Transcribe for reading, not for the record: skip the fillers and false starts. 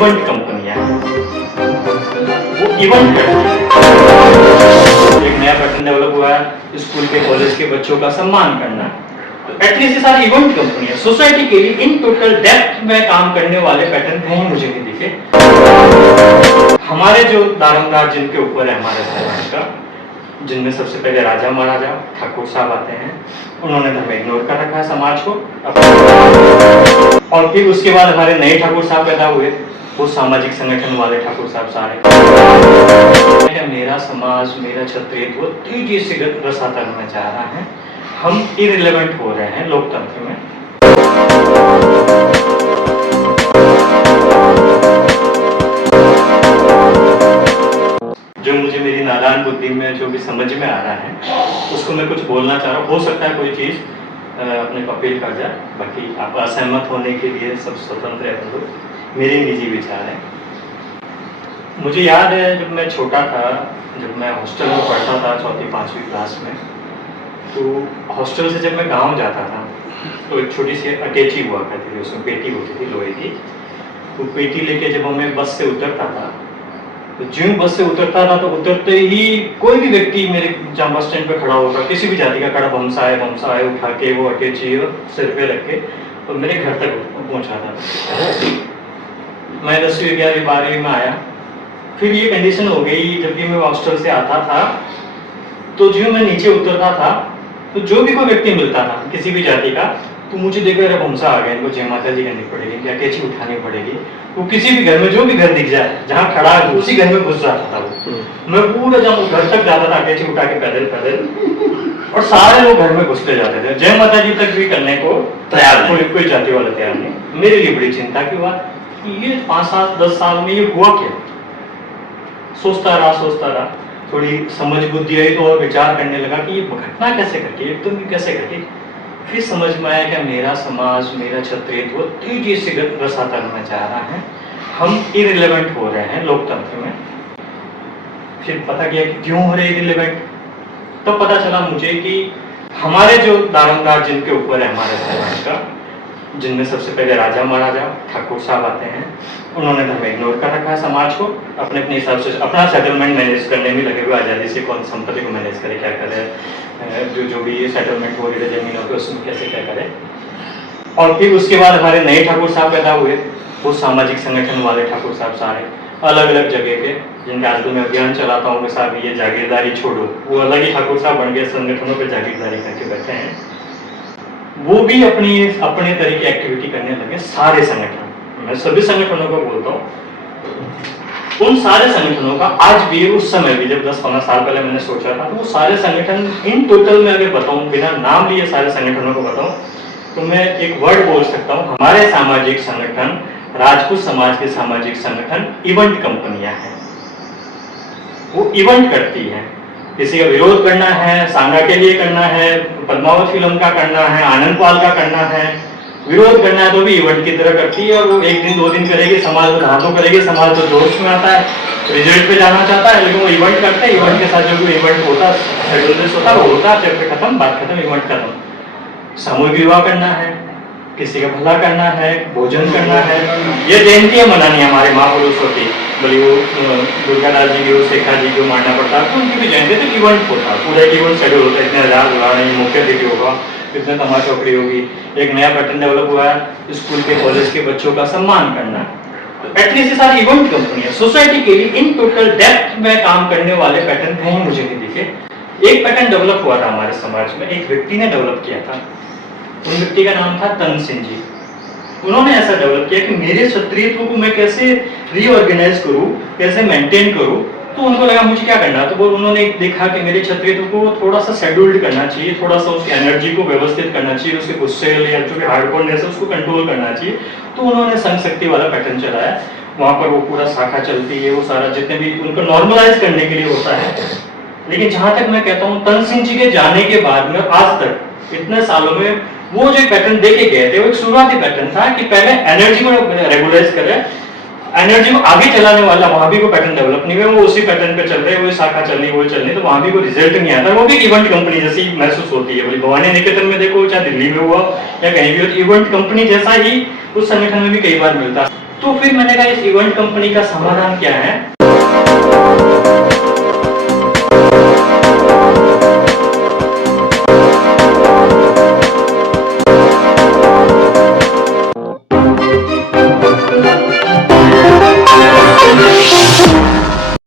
Event कंपनियां हैं, वो इवेंट करती हैं। एक नया पैटर्न डेवलप हुआ है स्कूल के कॉलेज के बच्चों का सम्मान करना, तो एटलीस्ट ये सारी इवेंट कंपनियां सोसाइटी के लिए इन टोटल डेप्थ में काम करने वाले पैटर्न कहीं मुझे नहीं दिखे। हमारे जो दारोमदार जिनके ऊपर है हमारे समाज का, जिनमें सबसे पहले राजा महाराजा ठाकुर साहब आते हैं, उन्होंने धर्म इग्नोर कर रखा है समाज को, और फिर उसके बाद हमारे नए ठाकुर साहब पैदा हुए, वो सामाजिक संगठन वाले ठाकुर साहब सारे। मेरा समाज मेरा क्षत्रियत्व तेजी से रसातल में जा रहा है, हम इररिलेवेंट हो रहे हैं लोकतंत्र में। जो मुझे मेरी नादान बुद्धि में जो भी समझ में आ रहा है उसको मैं कुछ बोलना चाह रहा हूँ। हो सकता है कोई चीज़ अपने को अपील कर जाए, बाकी आप असहमत होने के लिए सब स्वतंत्र है, हम लोग मेरे निजी विचार हैं। मुझे याद है जब मैं छोटा था, जब मैं हॉस्टल में पढ़ता था 4वीं-5वीं क्लास में, तो हॉस्टल से जब मैं गांव जाता था तो एक छोटी सी अटैची हुआ करती थी, उसमें पेटी होती थी लोहे की। तो पेटी लेके जब मैं बस से उतरता था, तो ज्यों बस से उतरता था तो उतरते ही कोई भी व्यक्ति मेरे जहाँ बस स्टैंड पे खड़ा होगा, किसी भी जाति का खड़ा बमसा है उठा के वो अटैची सिर पे रख के तो मेरे घर तक पहुँचाता था। मैं 10वीं 11वीं 12वीं में आया, फिर ये कंडीशन हो गई, जब भी मैं हॉस्टल से आता था तो जो मैं नीचे उतरता था तो जो भी कोई व्यक्ति मिलता था किसी भी जाति का, तो मुझे देखो यार भमसा आ गया, इनको जय माता जी करनी पड़ेगी, क्या कैची उठानी पड़ेगी। वो किसी भी घर में जो भी घर दिख जाए जहाँ खड़ा है उसी घर में घुस जाता था वो। मैं पूरा जब घर तक जाता था कैची उठा के पैदल, और सारे लोग घर में घुसते जाते थे, जय माता जी तक भी करने को तैयार, कोई जाति वाला तैयार नहीं। मेरे लिए बड़ी चिंता की बात, ये 5 साल 10 साल में ये हुआ क्या। सोचता रहा, थोड़ी समझ बुद्धि आई तो और विचार करने लगा कि ये घटना कैसे घटी, एकदम कैसे घटी। फिर समझ में आया कि मेरा समाज मेरा क्षत्रियत्व तेजी से रसातल में जा रहा है, हम इररिलेवेंट हो रहे हैं लोकतंत्र में। फिर पता किया कि क्यों हो रहे इररिलेवेंट, तब पता चला मुझे कि हमारे जो दारोमदार जिनके ऊपर है हमारे समाज का, जिनमें सबसे पहले राजा महाराजा ठाकुर साहब आते हैं, उन्होंने धर्म इग्नोर कर रखा है समाज को, अपने अपने हिसाब से अपना सेटलमेंट मैनेज करने में लगे हुए, आज़ादी से कौन संपत्ति को मैनेज करे, क्या करे, जो भी सेटलमेंट हो रही है जमीनों पे उसमें कैसे क्या करे। और फिर उसके बाद हमारे नए ठाकुर साहब पैदा हुए, वो सामाजिक संगठन वाले ठाकुर साहब सारे अलग अलग जगह पे, जिनके आजकल मैं अभियान चलाता हूँ कि साहब ये जागीरदारी छोड़ो, वो अलग ही ठाकुर साहब बन गए, संगठनों पर जागीरदारी करके बैठे हैं। वो भी अपने तरीके एक्टिविटी करने लगे। सारे संगठन, मैं सभी संगठनों को बोलता हूँ, उन सारे संगठनों का आज भी, उस समय भी जब 10-15 साल पहले मैंने सोचा था, तो वो सारे संगठन इन टोटल में अगर बताऊं, बिना नाम लिए सारे संगठनों को बताऊं, तो मैं एक वर्ड बोल सकता हूं, हमारे सामाजिक संगठन, राजपूत समाज के सामाजिक संगठन इवेंट कंपनियां हैं। वो इवेंट करती हैं, किसी का विरोध करना है, सांगा के लिए करना है, पद्मावत फिल्म का करना है, आनंद पाल का करना है, विरोध करना है तो भी इवेंट की तरह करती है। और वो 1 दिन 2 दिन करेगी, समाज को धातु करेगी, समाज तो जोश में आता है, रिजल्ट पे जाना चाहता है, लेकिन वो इवेंट करते हैं। इवेंट के साथ जो भी इवेंट होता है, वो होता है, चैप्टर खत्म, बात खत्म, इवेंट खत्म। सामूहिक विवाह करना है, किसी का भला करना है, भोजन करना है, ये जयंतियां मनानी है हमारे महापुरुषों की, बोली वो दुर्गादास जी की, वो शेखा जी को मानना पड़ता है, तो उनकी भी जयंती तो इवेंट होता है, पूरा एक इवेंट शेड्यूल होता है, इतने हजार बुलाने, मुख्य अतिथि होगा, इतने तमाशौकड़ी होगी, एक नया पैटर्न डेवलप हुआ है स्कूल के कॉलेज के बच्चों का सम्मान करना। तो एटलीस्ट ये सारी इवेंट कंपनियां सोसाइटी के लिए इन टोटल डेप्थ में काम करने वाले पैटर्न कहीं मुझे नहीं दिखे। एक पैटर्न डेवलप हुआ था हमारे समाज में, एक व्यक्ति ने डेवलप किया था, उन व्यक्ति का नाम था तन सिंह जी। उन्होंने ऐसा डेवलप किया कि मेरे क्षत्रियत्व को मैं कैसे रीऑर्गेनाइज करूं, कैसे मेंटेन करूं। तो उनको लगा मुझे क्या करना, तो वो उन्होंने देखा कि मेरे क्षत्रियत्व को थोड़ा सा शेड्यूल्ड करना चाहिए, थोड़ा सा उसकी एनर्जी को व्यवस्थित करना चाहिए, उसके गुस्से या जो भी हार्डकोरनेस है उसको कंट्रोल करना चाहिए। तो उन्होंने संघ शक्ति वाला पैटर्न चलाया, वहां पर वो पूरा शाखा चलती है, वो सारा जितने भी उनको नॉर्मलाइज करने के लिए होता है। लेकिन जहां तक मैं कहता हूँ, तन सिंह जी के जाने के बाद में आज तक इतने सालों में वो जो पैटर्न देखे गए थे, वो एक शुरुआती पैटर्न था कि पहले एनर्जी को रेगुलाइज करे, एनर्जी को आगे चलाने वाला, वहां भी कोई पैटर्न डेवलप नहीं हुआ, वो उसी पैटर्न पे चल रहे, वो शाखा चल रही, वो चल रही, तो वहां भी कोई रिजल्ट नहीं आता। वो भी इवेंट कंपनी जैसी महसूस होती है, बोली भवानी निकेतन में देखो, चाहे दिल्ली में हुआ या कहीं भी हो, इवेंट कंपनी जैसा ही उस संगठन में भी कई बार मिलता। तो फिर मैंने कहा इस इवेंट कंपनी का समाधान क्या है।